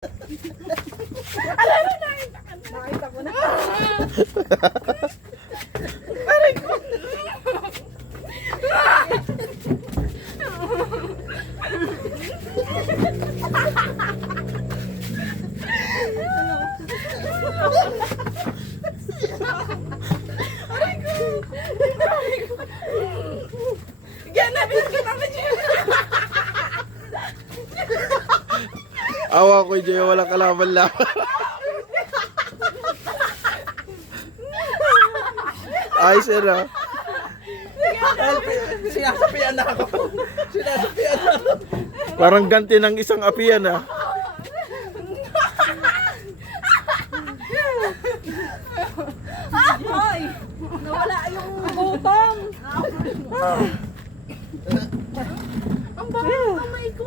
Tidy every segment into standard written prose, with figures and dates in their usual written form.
Nakita ko na. Aray ko. Aray ko. Ganapin ko naman yun. Awa ko dyan, walang kalaban-laban. Ay, sir ah. Sinasapian na ako. Sinasapian na ako. Parang ganti ng isang apian ah. Hoy! Nawala yung butong. Ang bango ng kamay ko.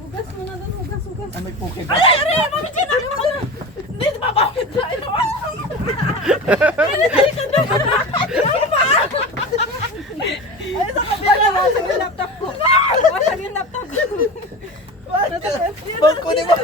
Hugas mo na doon, hugas. Ah, may puke ba? Ay, mami, sinabi ko na. Hindi, di ba bakit na? Ay, sa kabila, wasag yung laptop ko. Wasag yung laptop ko. Bang kunin mo.